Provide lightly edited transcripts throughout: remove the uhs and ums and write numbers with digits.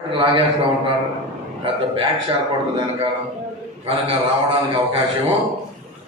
లాగేస్తూ ఉంటారు. పెద్ద బ్యాగ్ ఏర్పడుతుంది వెనకాల, కనుక రావడానికి అవకాశము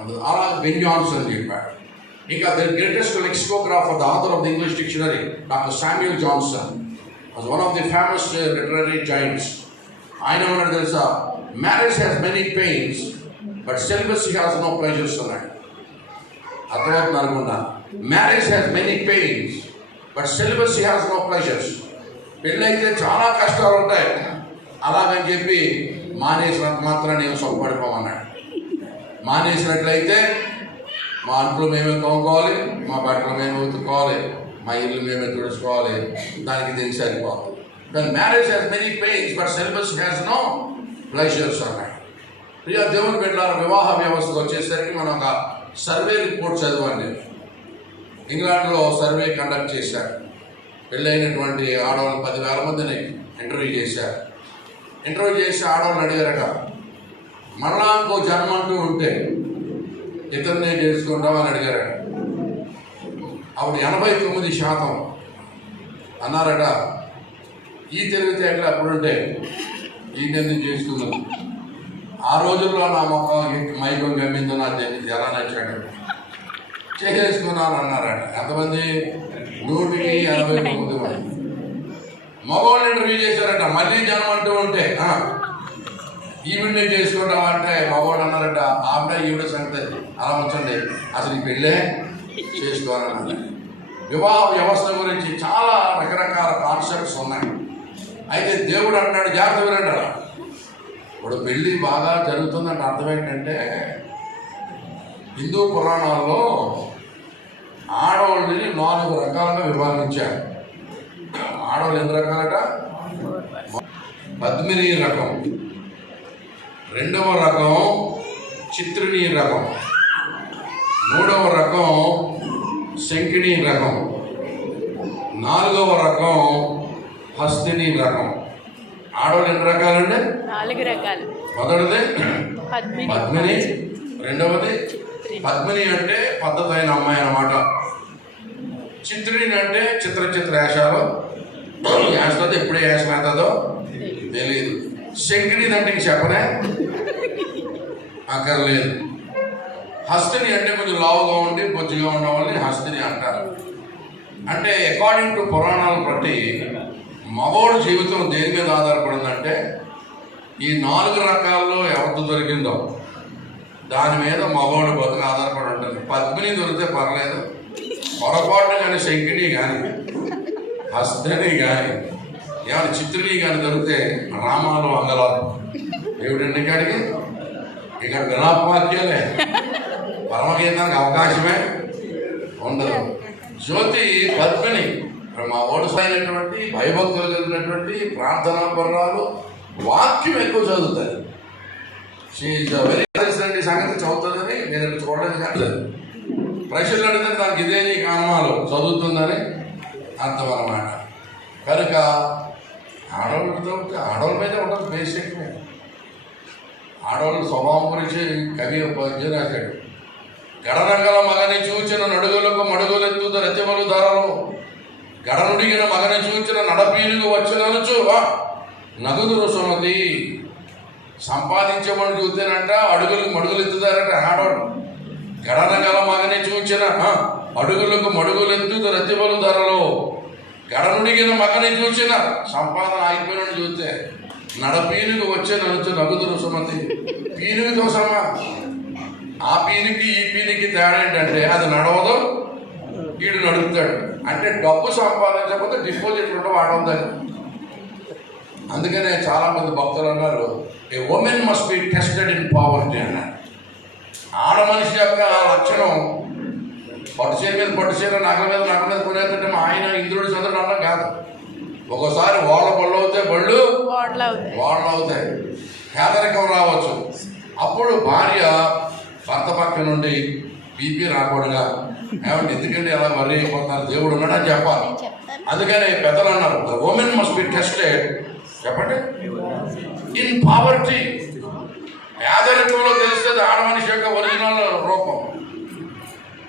ఉండదు. అలా బెన్ జాన్సన్ చెప్పాడు. ఇంకా the greatest lexicographer, the author of the English dictionary, doctor Samuel Johnson was one of the famous literary giants. ఆయన ఏమన్నాడు తెలుసా? Marriage has many pains but celibacy has no pleasures అన్నాడు. అర్థమవుతుంది అనుకున్నా. Marriage has many pains but celibacy has no pleasures. పెళ్ళైతే చాలా కష్టాలు ఉంటాయి, అలాగని చెప్పి మానేసినంత మాత్రం నేను సుఖపడిపోమన్నాడు. మానేసినట్లయితే మా అంట్లు మేమే తోముకోవాలి, మా బట్టలు మేమే ఉతుక్కోవాలి, మా ఇల్లు మేమే తుడుచుకోవాలి, దానికి దీనికి సరిపోవాలి. కానీ marriage has many pains but celibacy has no pleasures అన్నాడు. ప్రియా దేవుని బిడ్డలారా, వివాహ వ్యవస్థకు వచ్చేసరికి మనం ఒక సర్వే రిపోర్ట్ చదివండి. ఇంగ్లాండ్లో సర్వే కండక్ట్ చేశారు. పెళ్ళైనటువంటి ఆడవాళ్ళు 10,000 మందిని ఇంటర్వ్యూ చేశారు. ఇంటర్వ్యూ చేసి ఆడవాళ్ళని అడిగారట, మరలా ఇంకో జన్మ అంటూ ఉంటే ఇతరునే చేసుకుంటామని అడిగారట. అప్పుడు 89% అన్నారట, ఈ తెలివితేటలు అప్పుడుంటే ఈ నిర్ణయం చేసుకున్నాను. ఆ రోజుల్లో నా మొక్క మైకం గమ్మిందో నాకు తెలియదు, ఎలా నచ్చాడు చేసేసుకున్నాను అన్నారట. ఎంతమంది? 189 మంది. మగవాళ్ళు ఇంటర్వ్యూ చేశారట, మళ్ళీ జన్మ అంటూ ఉంటే ఈవిడ్నే చేసుకుంటామంటే మగవాళ్ళు అన్నారట, ఆవిడ ఈవిడ సంగతి అలా ఉంచండి, అసలు ఈ పెళ్ళే చేసుకోవాలన్నారు. వివాహ వ్యవస్థ గురించి చాలా రకరకాల కాన్సెప్ట్స్ ఉన్నాయి. అయితే దేవుడు అంటున్నాడు, జాగ్రత్త వినండి. ఇప్పుడు పెళ్ళి బాగా జరుగుతుందంటే అర్థం ఏంటంటే, హిందూ పురాణాల్లో ఆడవాళ్ళని 4 రకాలుగా విభాగించారు. ఆడవాళ్ళు ఎన్ని రకాలట? పద్మిని రకం, 2వ రకం చిత్రిణీ రకం, 3వ రకం శంకిణీ రకం, 4వ రకం హస్తిని రకం. ఆడవాళ్ళు ఎన్ని రకాలండి? 4 రకాలు. మొదటిది పద్మిని, రెండవది పద్మిని అంటే పద్ధతి అయిన అమ్మాయి అన్నమాట. చిత్రిని అంటే చిత్ర వేషాలు వేస్తుంది, ఎప్పుడే వేషం అవుతుందో తెలియదు. శంకిని అంటే ఇంక చెప్పనే అక్కర్లేదు. హస్తిని అంటే కొంచెం లావుగా ఉండి బొద్దుగా ఉన్న వాళ్ళని హస్తిని అంటారు. అంటే అకార్డింగ్ టు పురాణాలు బట్టి మగోడు జీవితం దేని మీద ఆధారపడిందంటే, ఈ 4 రకాల్లో ఎవరితో దొరికిందో దాని మీద మగవాడు బతుకు ఆధారపడి ఉంటుంది. పద్మిని దొరికితే పర్లేదు, పొరపాటున కానీ శంకిని కానీ హస్తిని కానీ ఏమైనా చిత్రిని కానీ దొరికితే రామాలు అంగలాలు దేవుడండి. ఇక్కడికి ఇక్కడ విలాపవాక్యాలే, పరమగీతానికి అవకాశమే ఉండదు. జ్యోతి పద్మిని మా ఓడిసైనటువంటి భయభక్తులు కలిగినటువంటి ప్రార్థనా పర్వాలు వాక్యం ఎక్కువ చదువుతారు. వెరీ సంగతి చదువుతుందని నేను చూడలేదు, కానీ ప్రశ్నలు అడిగితే దానికి ఇదే నీ కారణాలు చదువుతుందని అర్థం అన్నమాట. కనుక ఆడవాళ్ళతో ఆడవాళ్ళ మీద ఉండదు, బేసిక్ మీద. ఆడవాళ్ళ స్వభావం గురించి కవి పద్యం రాశాడు. గడనగల మగని చూచిన నడుగులకు మడుగులెత్తు రతిమలు ధరలు, గడనుడిగిన మగని చూచిన నడపీలుగు వచ్చిననుచు నగుదురు సుమతి. సంపాదించేవాడు చూస్తేనంట అడుగులకు మడుగులు ఎత్తుతారట ఆడవాడు. గడనగల మగని చూచిన అడుగులకు మడుగులెత్తు రతిమలు ధరలు, గడనుడిగిన మగని చూసిన సంపాదన ఆగిపోయిన చూస్తే నడపీనుగు వచ్చే నడుచు నగుదురు సుమతి. పీనుగుతో సమా. ఆ పీనికి ఈ పీనికి తేడా ఏంటంటే, అది నడవదు, వీడు నడుపుతాడు. అంటే డబ్బు సంపాదించకపోతే డిపాజిట్ ఉండవు ఆడవద్దని. అందుకనే చాలా మంది భక్తులు అన్నారు, a woman must be tested in poverty అన్నారు. ఆడ మనిషి యొక్క లక్షణం పట్టుచీర మీద పట్టుచీర, నగల మీద కొనేస్తుంటే ఆయన ఇంద్రుడి చంద్రుడు అన్న కాదు. ఒక్కోసారి వాళ్ళ బళ్ళు అవుతాయి, బళ్ళు వాళ్ళు అవుతాయి, పేదరికం రావచ్చు. అప్పుడు భార్య భర్త పక్క నుండి బీపీ రాకూడగా, ఏమంటే ఎందుకంటే ఎలా మరీ అయిపోతున్నారు, దేవుడు ఉన్నాడని చెప్పాలి. అందుకని పెద్దలు అన్నారు, the women must be tested చెప్పండి ఇన్ పావర్టీ. పేదరికంలో తెలుస్తుంది ఆడ మనిషి యొక్క ఒరిజినల్ రూపం.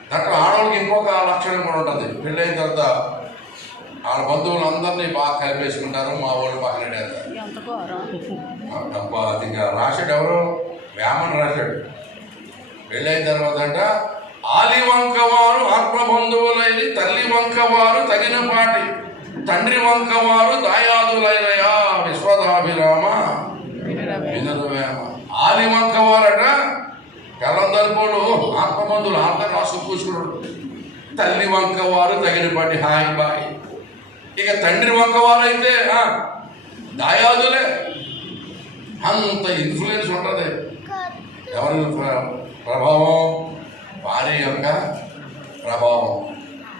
దాంట్లో ఆడవాళ్ళకి ఇంకొక లక్షణం కూడా ఉంటుంది. పెళ్ళైన తర్వాత వాళ్ళ బంధువులందరినీ బాగా కలిపేసుకుంటారు, మా వాళ్ళు పక్కన తప్ప అది ఇంకా రాశాడు ఎవరు, వేమన్ రాశాడు. పెళ్ళైన తర్వాత అంట, ఆలి వంకవారు ఆత్మబంధువులైన తల్లి వంకవారు తగినపాటి తండ్రి వంకవారు దాయాదులైనయా విశ్వదాభిరామ వినరవేమ. ఆలి వంకవారట కలందరుకోడు ఆత్మబంధువులు ఆత్మ రాసు పూసుకున్నాడు. తల్లి వంకవారు తగినపాటి హాయ్ బాయ్. ఇక తండ్రి వంకవారు అయితే దాయాదులే. అంత ఇన్ఫ్లుయెన్స్ ఉంటుంది. ఎవరి ప్రభావం? భార్య యొక్క ప్రభావం.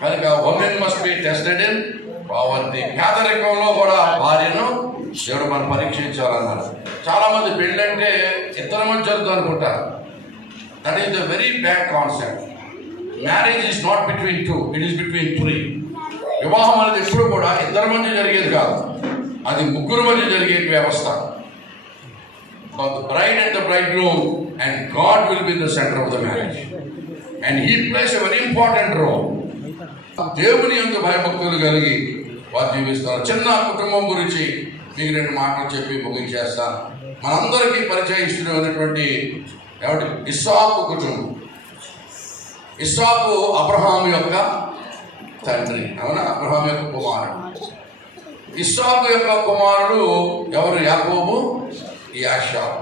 కనుక women must be tested in poverty. పేదరికంలో కూడా భార్యను దేవుడు మనం పరీక్షించాలన్నారు. చాలా మంది పెళ్ళంటే ఇద్దరి మధ్య అనుకుంటారు. That is the very bad concept. Marriage is not between two, it is between three. వివాహం అనేది ఎప్పుడు కూడా ఇద్దరి మధ్య జరిగేది కాదు, అది ముగ్గురు మధ్య జరిగే వ్యవస్థ. The bride and the bridegroom, and God will be in the center of the marriage, and He plays a very important role. దేవుని యందు భయభక్తులు కలిగి వారు జీవిస్తారు. చిన్న కుటుంబం గురించి మీకు 2 మాటలు చెప్పి ముగించేస్తాను. మనందరికీ పరిచయిస్తున్నటువంటి ఎవరి ఇస్సాకు కుటుంబం. ఇస్సాకు అబ్రహాము యొక్క తండ్రి, అవునా? అబ్రహాము యొక్క కుమారుడు. ఇస్సాకు యొక్క కుమారుడు ఎవరు? యాకోబు, యాషావు.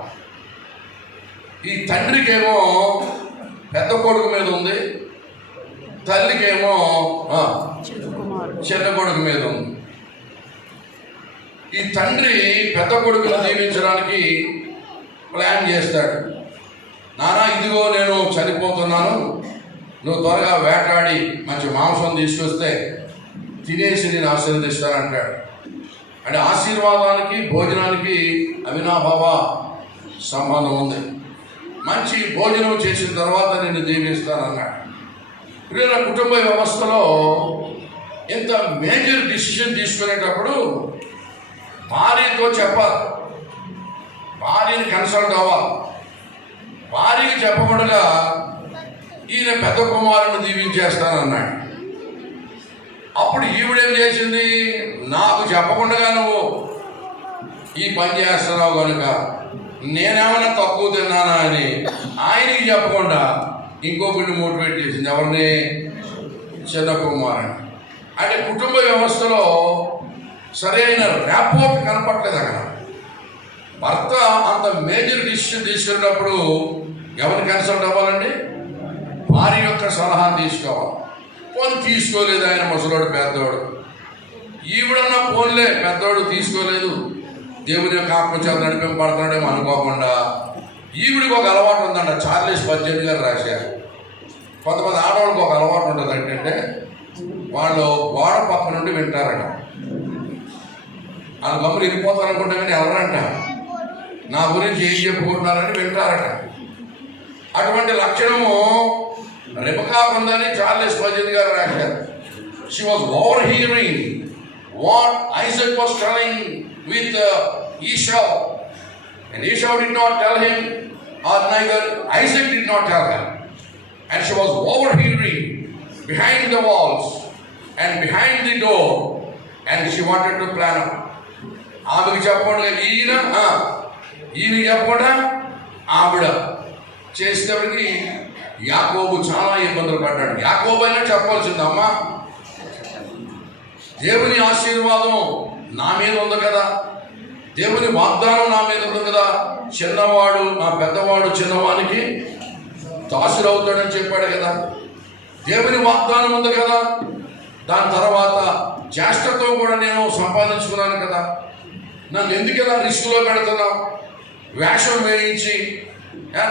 ఈ తండ్రికేమో పెద్ద కొడుకు మీద ఉంది, తల్లికేమో చిన్న కొడుకు మీద ఉంది. ఈ తండ్రి పెద్ద కొడుకును దీవించడానికి ప్లాన్ చేస్తాడు. నానా, ఇదిగో నేను చనిపోతున్నాను, నువ్వు త్వరగా వేటాడి మంచి మాంసం తీసుకొస్తే తినేసి నేను ఆశీర్వదిస్తానంటాడు. అంటే ఆశీర్వాదానికి భోజనానికి అవినాభావ సంబంధం ఉంది. మంచి భోజనం చేసిన తర్వాత నేను దీవిస్తానన్నాడు. వీళ్ళ కుటుంబ వ్యవస్థలో ఇంత మేజర్ డిసిషన్ తీసుకునేటప్పుడు భార్యతో చెప్పాలి, భార్యని కన్సల్ట్ అవ్వాలి. భార్యకి చెప్పకుండా ఈయన పెద్ద కుమారుని దీవించేస్తానన్నాడు. అప్పుడు ఈవిడేం చేసింది? నాకు చెప్పకుండా నువ్వు ఈ పని చేస్తున్నావు కనుక నేనేమైనా తక్కువ తిన్నానా అని ఆయనకి చెప్పకుండా ఇంకొకరిని మోటివేట్ చేసింది. ఎవరిని? చిన్న కుమారుని. అంటే కుటుంబ వ్యవస్థలో సరైన ర్యాపోర్ట్ కనపట్లేదు అక్కడ. భర్త అంత మేజర్ డిసిషన్ తీసుకునేటప్పుడు ఎవరిని కన్సల్ట్ అవ్వాలండి? భార్య యొక్క సలహాను తీసుకోవాలి. ఫోన్ తీసుకోలేదు ఆయన, ముసలోడు పెద్దోడు. ఈవిడన్నా ఫోన్లే, పెద్దోడు తీసుకోలేదు, దేవుని యొక్క ఆత్మచేత నడిపింపబడుతున్నాడేమో అనుకోకుండా ఈవిడికి ఒక అలవాటు ఉందంట. చార్లెస్ పర్జెంట్ గారు రాశారు. కొంతమంది ఆడవాళ్ళకి ఒక అలవాటు ఉంటుంది ఏంటంటే, వాళ్ళు గోడ పక్క నుండి వింటారట. వాళ్ళు గమ్ములు వెళ్ళిపోతారు అనుకుంటా కానీ ఎవరంట నా గురించి ఏం చెప్పుకుంటున్నారని వింటారట. అటువంటి లక్షణము రెబెకాకుందని చార్లెస్ పర్జెంట్ గారు రాశారు. She was overhearing what Isaac was telling with Esau, and Esau did not tell him, or neither Isaac did not tell her, and she was overhearing behind the walls and behind the door, and she wanted to plan up. ఆమెకి చెప్పకుండా ఈయనకి చెప్పకుండా ఆవిడ చేసేటప్పటికి యాకోబు చాలా ఇబ్బందులు పడ్డాడు. యాకోబు అయినా చెప్పాల్సింది, అమ్మా దేవుని ఆశీర్వాదం నా మీద ఉంది కదా, దేవుని వాగ్దానం నా మీద ఉంది కదా, చిన్నవాడు నా పెద్దవాడు చిన్నవానికి దాసుడవుతాడని చెప్పాడు కదా, దేవుని వాగ్దానం ఉంది కదా, దాని తర్వాత జ్యేష్ఠతో కూడా నేను సంపాదించుకున్నాను కదా, నన్ను ఎందుకు ఇలా రిస్క్లో పెడుతున్నావు? వేషం వేయించి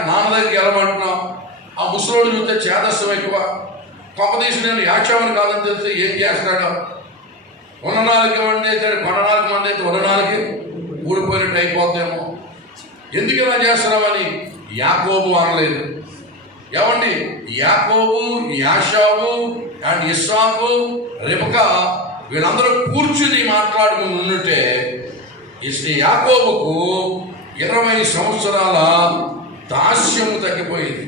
నాన్న దగ్గరికి వెళ్ళమంటున్నావు. ఆ ముసలోడు చూస్తే చేదస్సం ఎక్కువ. కొంపదీసి నేను యాక్షామని కాదని తెలిస్తే ఏం చేస్తాడో? ఉన్న 4 మంది అయితే 14 మంది అయితే 14 ఊడిపోయినట్టు అయిపోద్దేమో. ఎందుకు ఇలా చేస్తున్నామని యాకోబు అనలేదు. ఏమండి, యాకోబు, యాషావు అండ్ ఇస్సాకు, రెబెకా వీళ్ళందరూ కూర్చుని మాట్లాడుకుని ఉంటే యాకోబుకు 20 సంవత్సరాల దాస్యము తగ్గిపోయింది.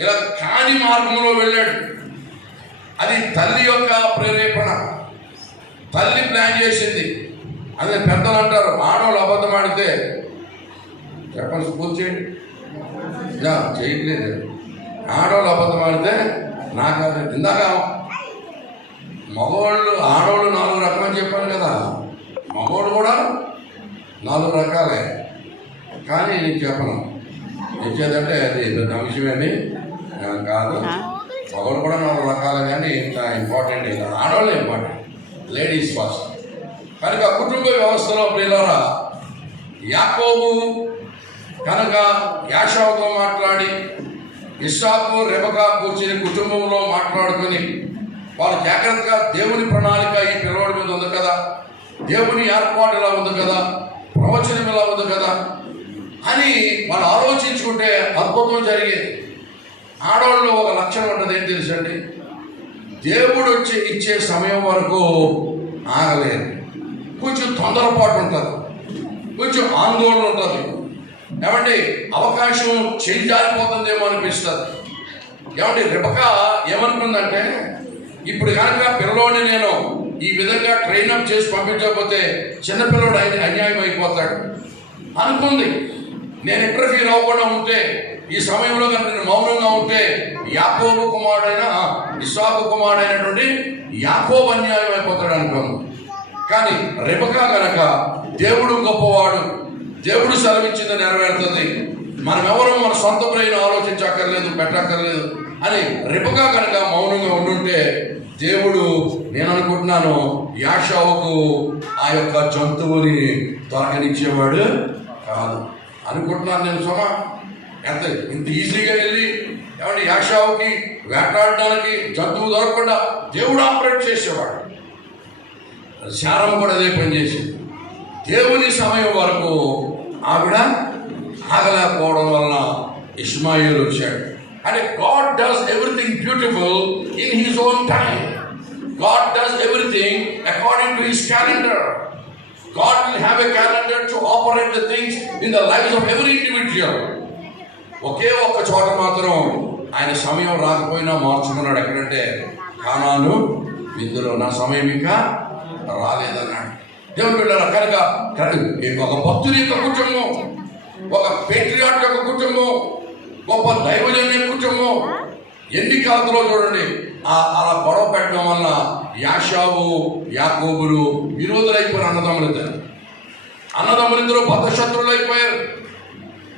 ఇలా కాని మార్గంలో వెళ్ళాడు. అది తల్లి యొక్క ప్రేరేపణ. తల్లి ప్లాన్ చేసింది. అదే పెద్దలు అంటారు, ఆడవాళ్ళు అబద్ధం ఆడితే చెప్పండి, స్కూల్ చేయండి. చేయట్లేదు. ఆడవాళ్ళు అబద్ధం ఆడితే నాకు అది ఇందాక మగవాళ్ళు ఆడవాళ్ళు 4 రకాలని చెప్పాను కదా, మగవాళ్ళు కూడా 4 రకాలే. కానీ నేను చెప్పను, ఇచ్చేదంటే అది పెద్ద విషయమేమి కాదు. మగవాళ్ళు కూడా 4 రకాలే, కానీ ఇంత ఇంపార్టెంట్ కాదు. ఆడవాళ్ళు ఇంపార్టెంట్, లేడీస్ ఫస్ట్. కనుక కుటుంబ వ్యవస్థలో ప్రియులారా, యాకోబు కనుక యాషావుతో మాట్లాడి ఇస్సాకు రెబెకా కూర్చుని కుటుంబంలో మాట్లాడుకొని వాళ్ళు జాగ్రత్తగా దేవుని ప్రణాళిక ఈ పిల్లవాడి మీద ఉంది కదా, దేవుని ఏర్పాటు ఇలా ఉంది కదా, ప్రవచనం ఇలా ఉంది కదా అని వాళ్ళు ఆలోచించుకుంటే అద్భుతం జరిగేది. ఆడవాళ్ళు ఒక లక్షణం ఉంటుంది, ఏం తెలుసండి, దేవుడు వచ్చి ఇచ్చే సమయం వరకు ఆగలేదు. కొంచెం తొందరపాటు ఉంటుంది, కొంచెం ఆందోళన ఉంటుంది. ఏమంటే అవకాశం చేజారిపోతుందేమో అనిపిస్తుంది. ఏమంటే రెబెకా ఏమనుకుందంటే, ఇప్పుడు కనుక పిల్లోడిని నేను ఈ విధంగా ట్రైనప్ చేసి పంపించకపోతే చిన్నపిల్లడు అన్యాయం అయిపోతాడు అనుకుంది. నేను ఇంటర్ఫీర్ అవ్వకుండా ఉంటే, ఈ సమయంలో కనుక నేను మౌనంగా ఉంటే యాకోబు కుమారుడైన ఇస్సాకు కుమారుడైనటువంటి యాకోబు అన్యాయం అయిపోతాడు అనుకుంది. కానీ రెబెకా కనుక దేవుడు గొప్పవాడు, దేవుడు సెలవిచ్చింది నెరవేరుతుంది, మనం ఎవరు మన సొంత బ్రెయిన్ ఆలోచించక్కర్లేదు, పెట్టక్కర్లేదు అని రెబెకా కనుక మౌనంగా ఉండుంటే దేవుడు, నేను అనుకుంటున్నాను, యాషావుకు ఆ యొక్క జంతువుని తొలగనిచ్చేవాడు కాదు అనుకుంటున్నాను నేను. సుమా ఎంత ఇంత ఈజీగా వెళ్ళి ఏమంటే యాషావుకి వేటాడడానికి జంతువు దొరకకుండా దేవుడు ఆపరేట్ చేసేవాడు. శారం కూడా అదే పనిచేసింది. దేవుని సమయం వరకు ఆవిడ ఆగలేకపోవడం వలన ఇష్మాయేలు వచ్చాడు. అంటే God does everything beautiful in his own time. God does everything according to his calendar. God will have a calendar to operate the things in the lives of every individual. ఒకే ఒక్క చోట మాత్రం ఆయన సమయం రాకపోయినా మార్చుకున్నాడు. ఎక్కడంటే కానాను విందులో నా సమయం ఇంకా రాలేదన్నాడు. దేవుని బిడ్డలారా, కనుక ఒక భక్తుని యొక్క కుటుంబం, ఒక పేట్రియాట్ యొక్క కుటుంబం, గొప్ప దైవజన్య కుటుంబం ఎన్ని కాలంలో చూడండి అలా గొడవ పెట్టడం వల్ల యాషావు యాకోబులు విరోధులైపోయిన అన్నదమ్ములిద్దరూ బద్ధ శత్రువులు అయిపోయారు.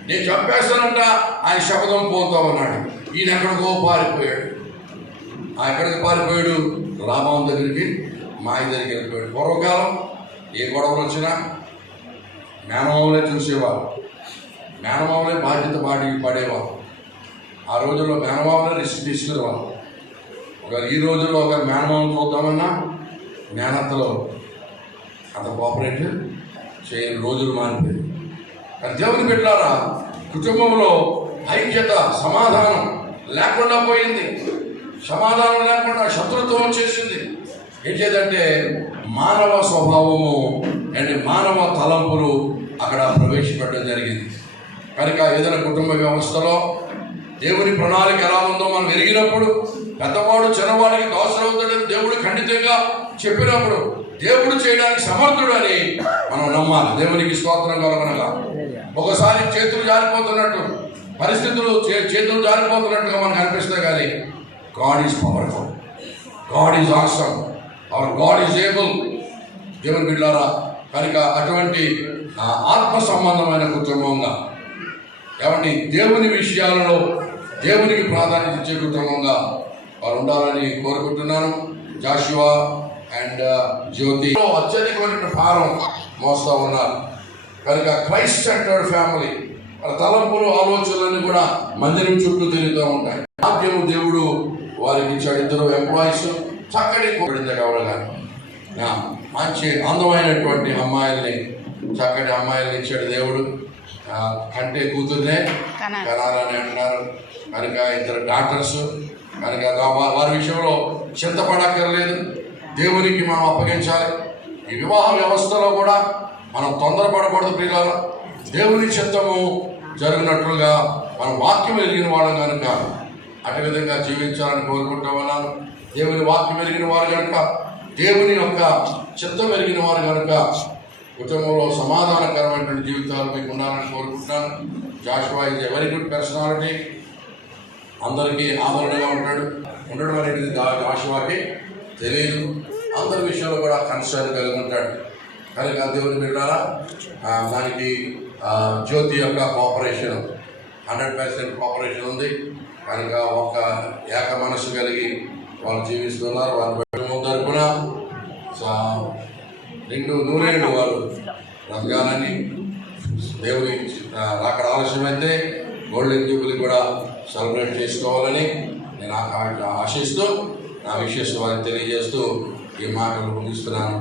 నేను చంపేస్తానంట, ఆయన శపథం పోతామన్నాడు. ఈయన ఎక్కడికో పారిపోయాడు. ఎక్కడికి పారిపోయాడు? లాభం దగ్గరికి, మాయ దగ్గరికి వెళ్ళిపోయాడు. పూర్వకాలం ఏ గొడవలు వచ్చినా మేనమామలే చూసేవారు, మేనమామలే బాధ్యత పడేవారు. ఆ రోజుల్లో మేనమామలే రిస్క్ తీసుకునేవారు. ఈ రోజుల్లో ఒక మేనమామను చూద్దామన్నా మేనత్తలో అంత కోఆపరేట్ చేయని రోజులు మారిపోయింది. కానీ దేవుని బిడ్డలారా, కుటుంబంలో ఐక్యత, సమాధానం లేకుండా పోయింది. సమాధానం లేకుండా శత్రుత్వం వచ్చేసింది. ఏం చేద్దంటే మానవ స్వభావము అండ్ మానవ తలంపులు అక్కడ ప్రవేశపెట్టడం జరిగింది. కనుక ఏదైనా కుటుంబ వ్యవస్థలో దేవుని ప్రణాళిక ఎలా ఉందో మనం ఎరిగినప్పుడు, పెద్దవాడు చిన్నవాడికి దోషరవుతాడని దేవుడు ఖండితంగా చెప్పినప్పుడు దేవుడు చేయడానికి సమర్థుడు అని మనం నమ్మాలి. దేవునికి స్తోత్రం కలగనగా. ఒకసారి చేతులు జారిపోతున్నట్టు పరిస్థితులు చేతులు జారిపోతున్నట్టుగా మనకు అనిపిస్తాయి, కానీ God is powerful, God is awesome, hour God is able. దేవుని బిడ్డలారా, కనుక అటువంటి ఆత్మ సంబంధమైన కుటుంబంగా ఏమండి దేవుని విషయాలలో దేవునికి ప్రాధాన్యత ఇచ్చే కుటుంబంగా వారు ఉండాలని కోరుకుంటున్నాను. జాషువా అండ్ జ్యోతి అత్యధికమైన భారం మోస్తూ ఉన్నారు. కనుక క్రైస్ట్ సెంటర్డ్ ఫ్యామిలీ, వాళ్ళ తలంపులు ఆలోచనలన్నీ కూడా మందిరం చుట్టూ తిరుగుతూ ఉంటాయి. ఆద్యము దేవుడు వారికి ఇచ్చాడు. 2 ఎంప్లాయీస్ చక్కటి కోరింది కావాలి, మంచి అందమైనటువంటి అమ్మాయిల్ని, చక్కటి అమ్మాయిల్ని ఇచ్చాడు దేవుడు. కంటే కూతుర్నే కనాలని అంటున్నారు. కనుక 2 డాక్టర్స్. కనుక వారి విషయంలో చింతపడక్కర్లేదు, దేవునికి మనం అప్పగించాలి. ఈ వివాహ వ్యవస్థలో కూడా మనం తొందరపడకూడదు ప్రియులారా. దేవుని చిత్తము జరిగినట్లుగా మనం వాక్యం ఎరిగిన వాళ్ళం కనుక అటు విధంగా జీవించాలని కోరుకుంటూ ఉన్నాను. దేవుని వాక్యం ఎరిగిన వారు కనుక, దేవుని యొక్క చిత్తం ఎరిగిన వారు కనుక కుటుంబంలో సమాధానకరమైనటువంటి జీవితాలు మీకు ఉండాలని కోరుకుంటున్నాను. Joshua is a very good personality. అందరికీ ఆదరణగా ఉండడం అనేది జాషువాకి తెలియదు. అందరి విషయంలో కూడా కన్సర్న్ కలిగి ఉంటాడు. కనుక దేవుని బిడ్డలారా, దానికి జ్యోతి యొక్క కోఆపరేషన్ 100% కోఆపరేషన్ ఉంది. కనుక ఒక ఏక మనసు కలిగి వాళ్ళు జీవిస్తున్నారు. వాళ్ళ కుటుంబం తరపున 2 నూరేళ్ళు వారు బ్రతకాలని, దేవుని అక్కడ ఆలస్యమైతే గోల్డెన్ జూబిలీ కూడా సెలబ్రేట్ చేసుకోవాలని నేను ఆశిస్తూ నా విషయస్ వారికి తెలియజేస్తూ ఈ మాటలు ముగిస్తున్నాను.